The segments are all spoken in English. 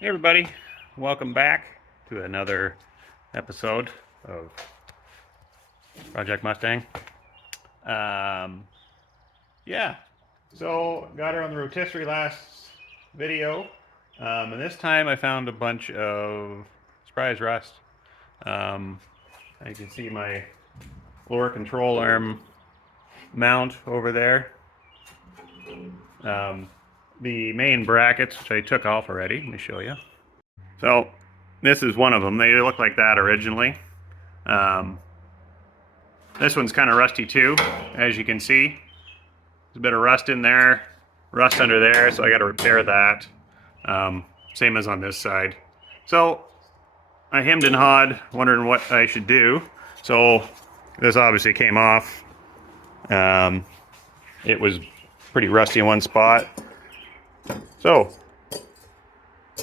Hey everybody, welcome back to another episode of Project Mustang. Um, yeah, so got her on the rotisserie last video, and this time I found a bunch of surprise rust. Um, you can see my lower control arm mount over there. The main brackets, which I took off already, let me show you. So this is one of them. They look like that originally. Um, this one's kind of rusty too, as you can see. There's a bit of rust in there, rust under there, so I got to repair that. Same as on this side. So I hemmed and hawed, wondering what I should do. So this obviously came off. It was pretty rusty in one spot. So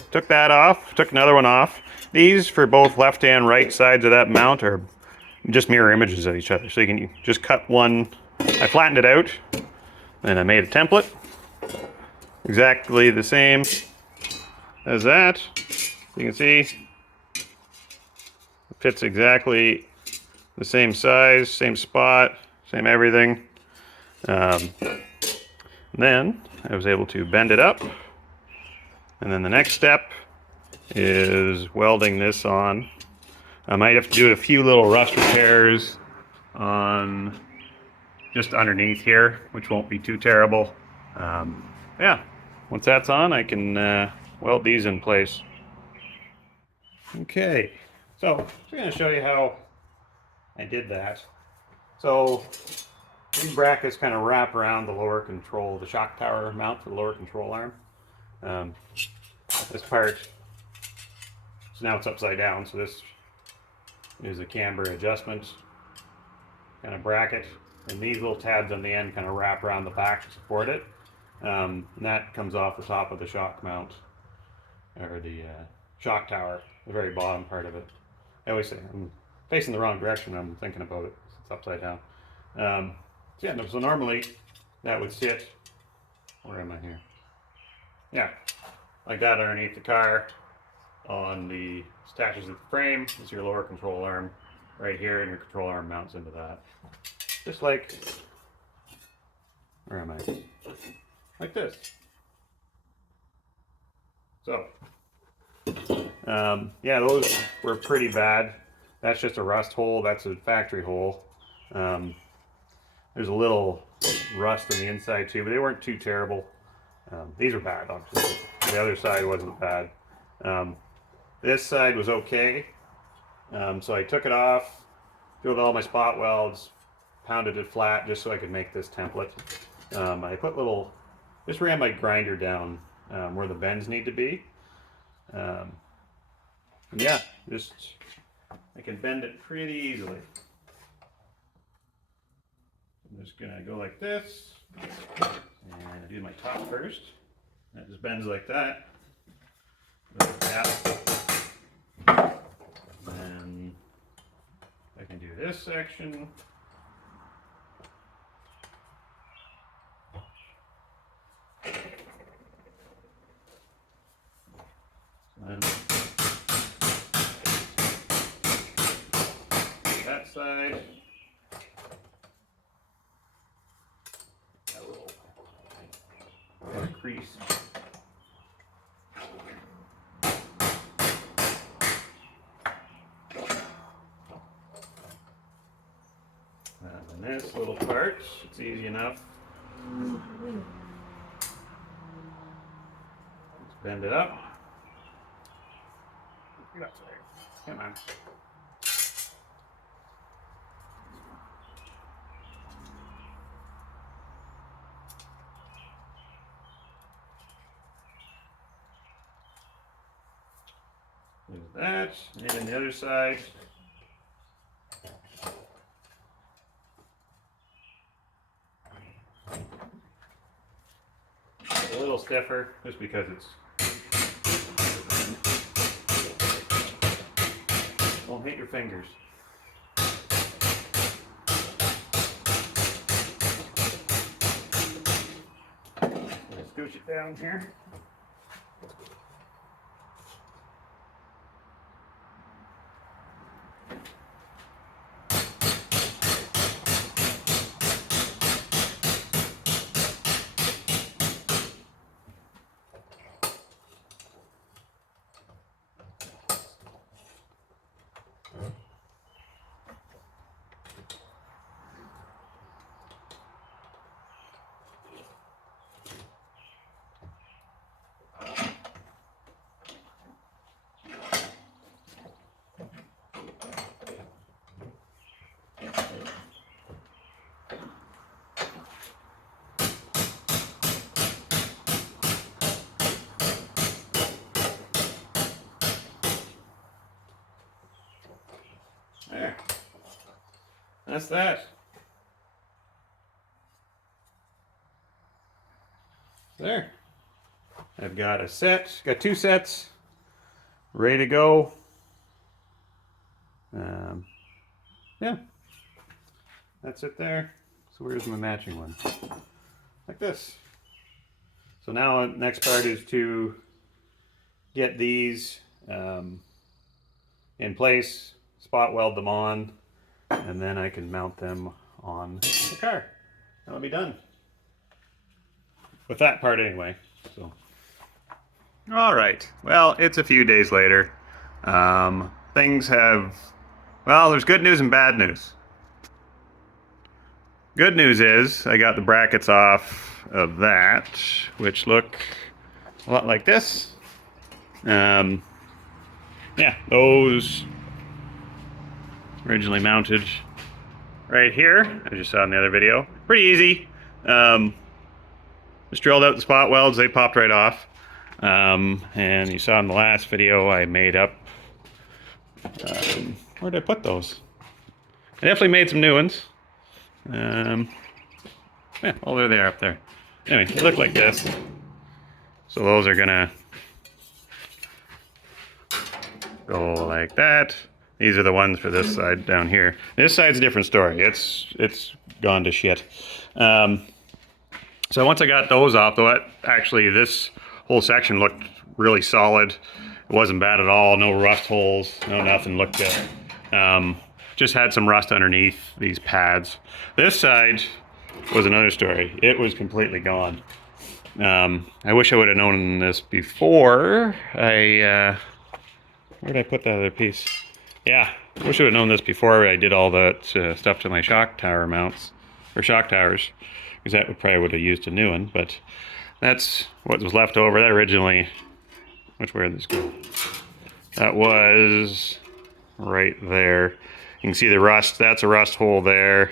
took that off, took another one off. These for both left and right sides of that mount are just mirror images of each other. So you can just cut one. I flattened it out and I made a template exactly the same as that. You can see it fits exactly the same size, same spot, same everything. Then I was able to bend it up, and then the next step is welding this on. I might have to do a few little rust repairs on just underneath here, which won't be too terrible. Yeah, once that's on, I can weld these in place. Okay, so I'm going to show you how I did that. So these brackets kind of wrap around the lower control, the shock tower mount for the lower control arm. This part, so now it's upside down, so this is a camber adjustment kind of bracket, and these little tabs on the end kind of wrap around the back to support it. And that comes off the top of the shock mount, or the shock tower, the very bottom part of it. I always say I'm facing the wrong direction when I'm thinking about it. It's upside down. So normally that would sit, where am I here? Yeah, like that underneath the car. On the attaches to the frame is your lower control arm right here, and your control arm mounts into that. Just like, where am I? Like this. So, yeah, those were pretty bad. That's just a rust hole. That's a factory hole. There's a little rust on the inside too, but they weren't too terrible. These are bad, obviously. The other side wasn't bad. This side was okay. So I took it off, drilled all my spot welds, pounded it flat just so I could make this template. I put just ran my grinder down where the bends need to be. Yeah, I can bend it pretty easily. I'm just gonna go like this, and I do my top first. That just bends like that. And I can do this section. And that side. Got a little crease. And this little part, it's easy enough. Let's bend it up. Come on. There's that, and then the other side. A little stiffer, just because it's. Don't hit your fingers. Scooch it down here. that's that. There. I've got a set, got 2 sets, ready to go. Yeah, that's it there. So where's my matching one? Like this. So now next part is to get these in place, spot weld them on, and then I can mount them on the car. That'll be done. With that part anyway. So. All right. Well, it's a few days later. Things have, well, there's good news and bad news. Good news is I got the brackets off of that, which look a lot like this. Yeah, those originally mounted right here, as you saw in the other video. Pretty easy. Just drilled out the spot welds, they popped right off. And you saw in the last video I made up, where did I put those? I definitely made some new ones. Yeah, well, there they are up there. Anyway, they look like this. So those are gonna go like that. These are the ones for this side down here. This side's a different story. It's gone to shit. So once I got those off, though, actually this whole section looked really solid. It wasn't bad at all. No rust holes, no nothing. Looked good. Just had some rust underneath these pads. This side was another story. It was completely gone. I wish I would have known this before. Where did I put that other piece? Yeah, I wish I would have known this before I did all that stuff to my shock tower mounts, or shock towers, because that would have used a new one, but that's what was left over. That originally, where did this go? That was right there. You can see the rust, that's a rust hole there.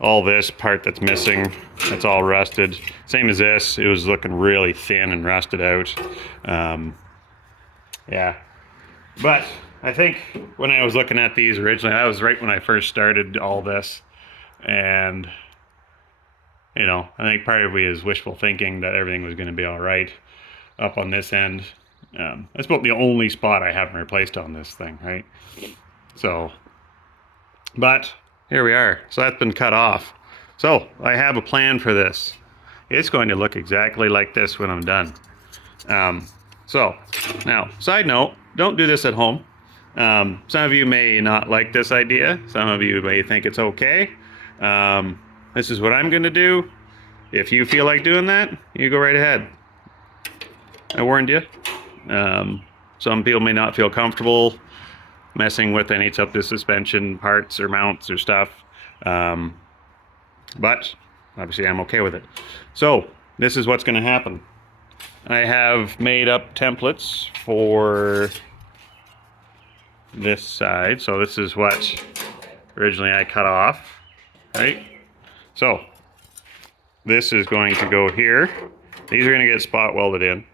All this part that's missing, that's all rusted. Same as this, it was looking really thin and rusted out. Yeah, but I think when I was looking at these originally, that was right when I first started all this. And, you know, I think part of me is wishful thinking that everything was going to be all right up on this end. That's about the only spot I haven't replaced on this thing, right? So, but here we are. So that's been cut off. So I have a plan for this. It's going to look exactly like this when I'm done. So now, side note, don't do this at home. Some of you may not like this idea. Some of you may think it's okay. This is what I'm going to do. If you feel like doing that, you go right ahead. I warned you. Some people may not feel comfortable messing with any of the suspension parts or mounts or stuff. But obviously I'm okay with it. So this is what's going to happen. I have made up templates for this side. So this is what originally I cut off, right? So this is going to go here. These are going to get spot welded in.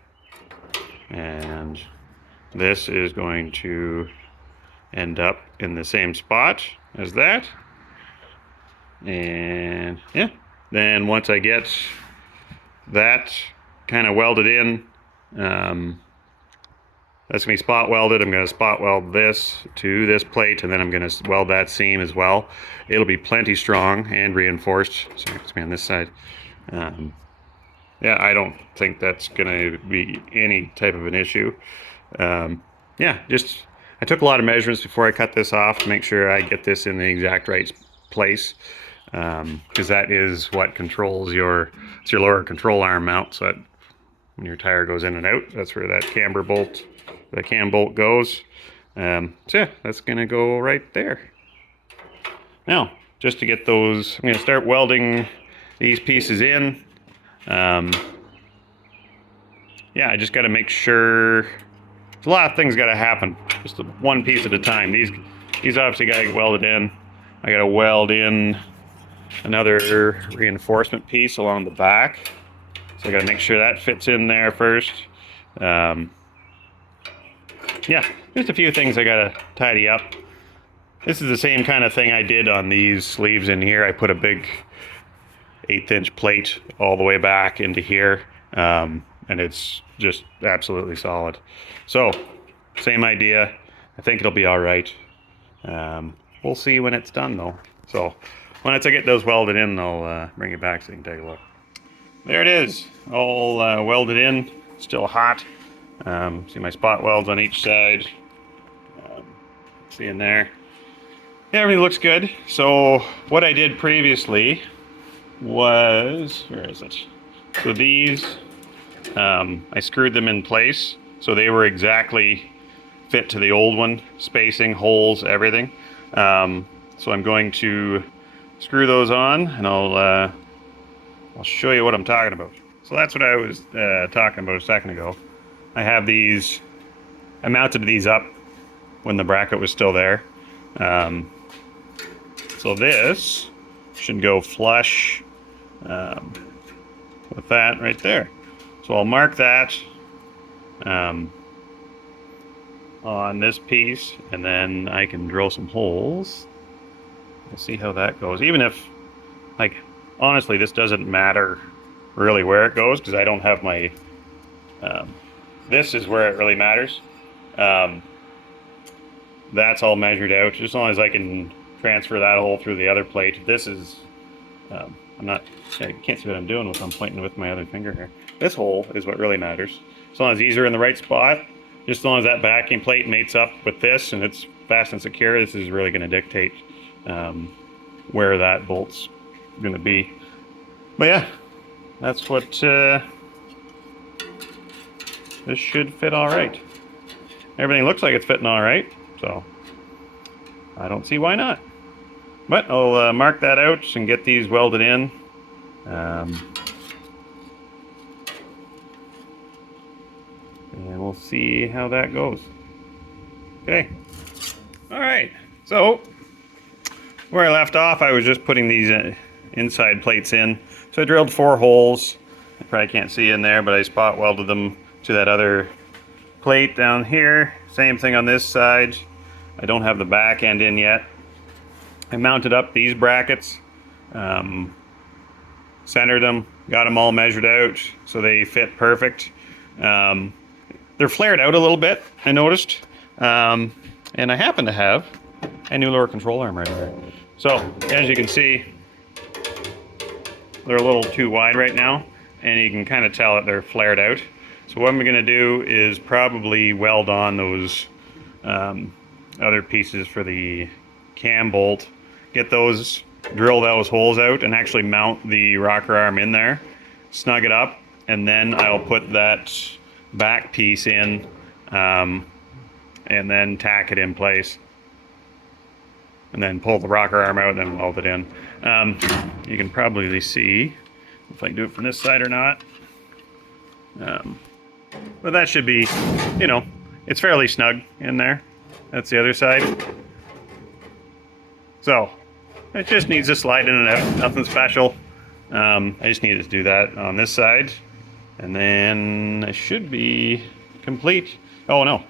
And this is going to end up in the same spot as that. And yeah, then once I get that kind of welded in, that's gonna be spot welded. I'm gonna spot weld this to this plate, and then I'm gonna weld that seam as well. It'll be plenty strong and reinforced. Sorry, it's me on this side. Yeah, I don't think that's gonna be any type of an issue. Yeah, just I took a lot of measurements before I cut this off to make sure I get this in the exact right place, because that is what controls it's your lower control arm mount. So that when your tire goes in and out, that's where that camber bolt, the cam bolt goes. So yeah, that's gonna go right there. Now, just to get those, I'm gonna start welding these pieces in. Yeah, I just got to make sure. There's a lot of things got to happen, just one piece at a time. These obviously got to get welded in. I got to weld in another reinforcement piece along the back, so I got to make sure that fits in there first. Yeah, just a few things I got to tidy up. This is the same kind of thing I did on these sleeves in here. I put a big 1/8" plate all the way back into here, and it's just absolutely solid. So, same idea. I think it'll be all right. We'll see when it's done though. So, once I get those welded in, I'll bring it back so you can take a look. There it is, all welded in, still hot. See my spot welds on each side. See in there. Yeah, everything looks good. So what I did previously was, where is it? So these, I screwed them in place so they were exactly fit to the old one, spacing, holes, everything. So I'm going to screw those on, and I'll show you what I'm talking about. So that's what I was talking about a second ago. I have these, I mounted these up when the bracket was still there. So this should go flush with that right there. So I'll mark that on this piece, and then I can drill some holes. We'll see how that goes. Even if, like, honestly, this doesn't matter really where it goes, because I don't have my, this is where it really matters. That's all measured out, as long as I can transfer that hole through the other plate. This is, I can't see what I'm doing with, I'm pointing with my other finger here. This hole is what really matters. As long as these are in the right spot, just as long as that backing plate mates up with this and it's fast and secure, this is really going to dictate where that bolt's going to be. But yeah, that's what, this should fit all right. Everything looks like it's fitting all right, so I don't see why not. But I'll mark that out and get these welded in. And we'll see how that goes. Okay. All right. So where I left off, I was just putting these inside plates in. So I drilled 4 holes. You probably can't see in there, but I spot welded them to that other plate down here. Same thing on this side. I don't have the back end in yet. I mounted up these brackets, centered them, got them all measured out so they fit perfect. They're flared out a little bit, I noticed, and I happen to have a new lower control arm right there. So as you can see, they're a little too wide right now, and you can kind of tell that they're flared out. So what I'm going to do is probably weld on those other pieces for the cam bolt, get those, drill those holes out, and actually mount the rocker arm in there, snug it up, and then I'll put that back piece in and then tack it in place, and then pull the rocker arm out and then weld it in. You can probably see if I can do it from this side or not. But that should be, you know, it's fairly snug in there. That's the other side. So it just needs to slide in and out, nothing special. I just needed to do that on this side, and then it should be complete. Oh no,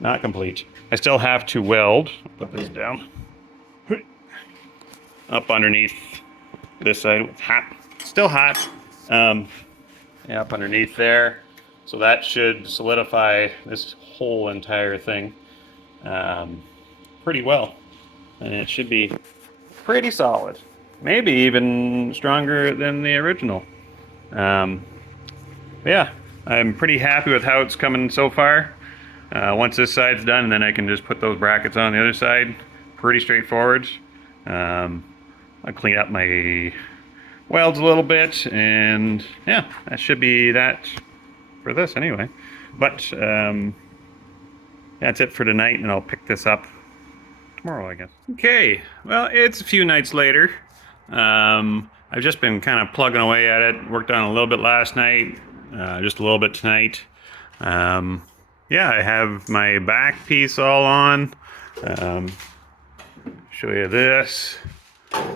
not complete. I still have to weld, put this down, up underneath this side. It's hot, still hot. Yeah, up underneath there. So that should solidify this whole entire thing pretty well. And it should be pretty solid. Maybe even stronger than the original. Yeah, I'm pretty happy with how it's coming so far. Once this side's done, then I can just put those brackets on the other side. Pretty straightforward. I'll clean up my welds a little bit, and yeah, that should be that for this anyway. But that's it for tonight, and I'll pick this up tomorrow, I guess. Okay, well, it's a few nights later. I've just been kind of plugging away at it. Worked on it a little bit last night, just a little bit tonight. Yeah, I have my back piece all on. Show you this.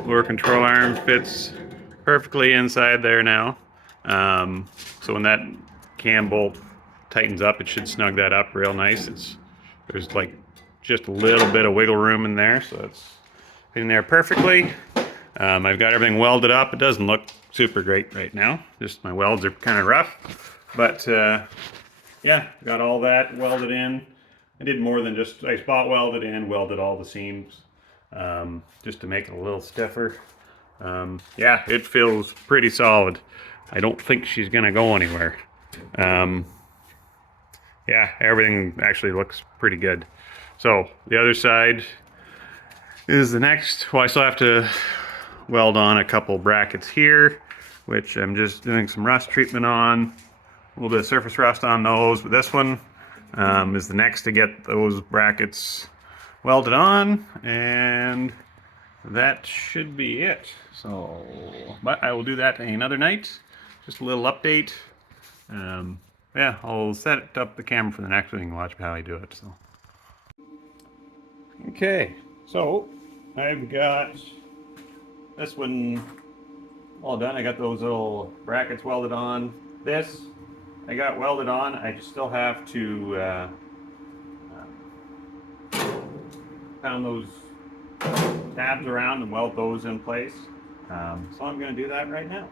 Lower control arm fits perfectly inside there now. So when that cam bolt tightens up, it should snug that up real nice. There's like just a little bit of wiggle room in there, so it's in there perfectly. I've got everything welded up. It doesn't look super great right now. Just my welds are kind of rough, but yeah, got all that welded in. I did more than just, I spot welded in, welded all the seams, just to make it a little stiffer. Yeah, it feels pretty solid. I don't think she's gonna go anywhere. Yeah, everything actually looks pretty good. So the other side is the next. Well, I still have to weld on a couple brackets here, which I'm just doing some rust treatment on. A little bit of surface rust on those, but this one is the next to get those brackets welded on, and that should be it. So, but I will do that another night. Just a little update. Yeah, I'll set up the camera for the next one and watch how I do it. So, okay, so I've got this one all done. I got those little brackets welded on. This I got welded on. I just still have to pound those tabs around and weld those in place. So I'm going to do that right now.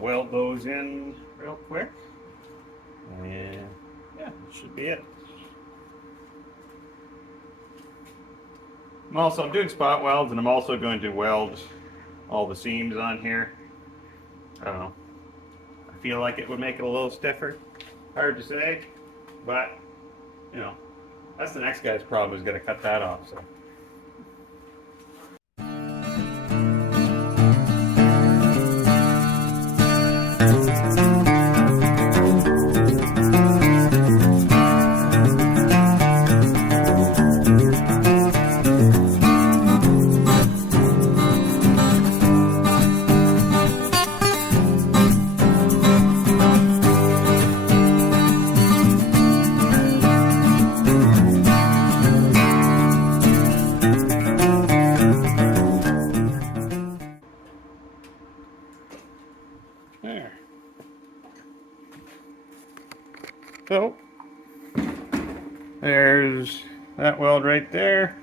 Weld those in real quick, and yeah, that should be it. I'm doing spot welds, and I'm also going to weld all the seams on here. I don't know. I feel like it would make it a little stiffer. Hard to say, but you know, that's the next guy's problem, is going to cut that off. So. There. So, there's that weld right there.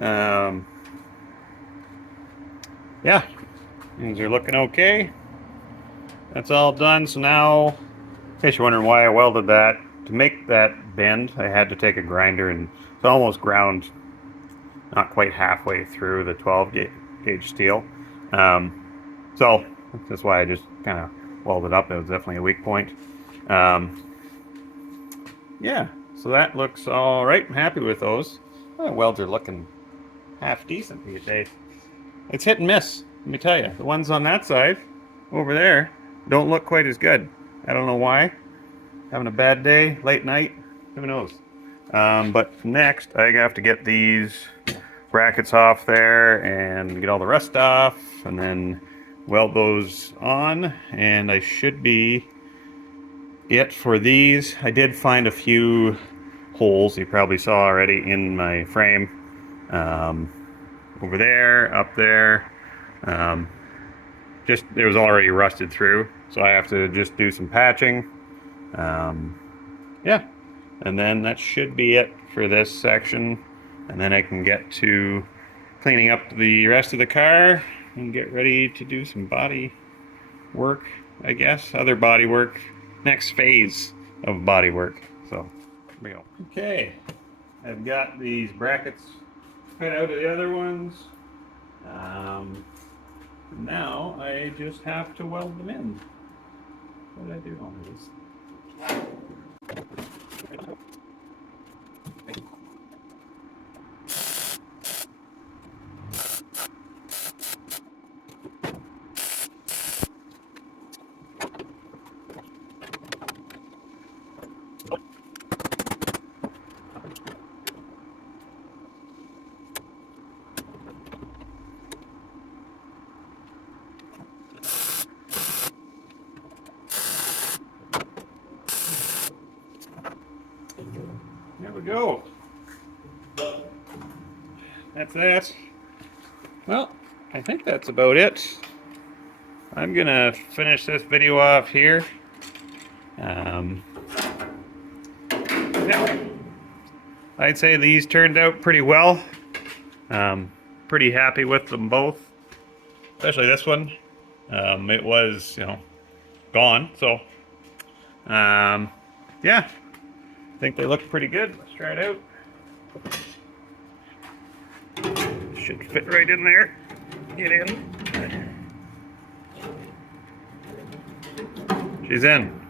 Yeah, things are looking okay. That's all done. So now, in case you're wondering why I welded that, to make that bend, I had to take a grinder and it's almost ground not quite halfway through the 12 gauge steel. So that's why I just kind of welded up. It was definitely a weak point. Yeah, so that looks all right. I'm happy with those. The welds are looking half decent these days. It's hit and miss, let me tell you. The ones on that side, over there, don't look quite as good. I don't know why. Having a bad day, late night, who knows. But next, I have to get these brackets off there and get all the rust off, and then weld those on, and I should be it for these. I did find a few holes you probably saw already in my frame, over there, up there. Just it was already rusted through, so I have to just do some patching. Yeah, and then that should be it for this section, and then I can get to cleaning up the rest of the car and get ready to do some body work, I guess. Other body work. Next phase of body work. So, here we go. Okay, I've got these brackets cut out of the other ones. Now I just have to weld them in. What did I do on these? we go. That's that. Well, I think that's about it. I'm gonna finish this video off here. Yeah, I'd say these turned out pretty well. Pretty happy with them both, especially this one. It was, gone. So, yeah, I think they look pretty good. Let's try it out. Should fit right in there. Get in. She's in.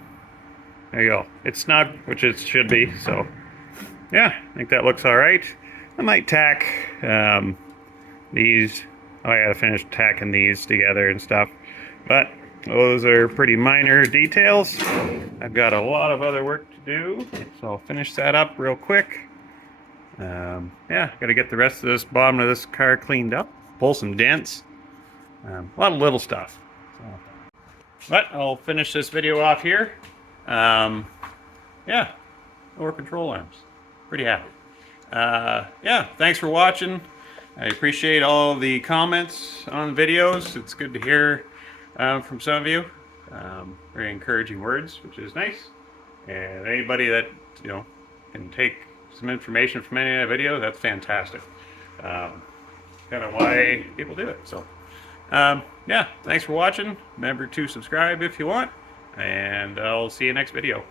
There you go. It's snug, which it should be. So, yeah, I think that looks all right. I might tack these. Oh, I gotta finish tacking these together and stuff. But those are pretty minor details. I've got a lot of other work to do, so I'll finish that up real quick. Yeah, gotta get the rest of this bottom of this car cleaned up, pull some dents, a lot of little stuff. So. But I'll finish this video off here. Yeah, lower control arms. Pretty happy. Yeah, thanks for watching. I appreciate all the comments on the videos. It's good to hear from some of you. Very encouraging words, which is nice. And anybody that can take some information from any of the video, that's fantastic. Kind of why people do it. So, yeah, thanks for watching. Remember to subscribe if you want, and I'll see you next video.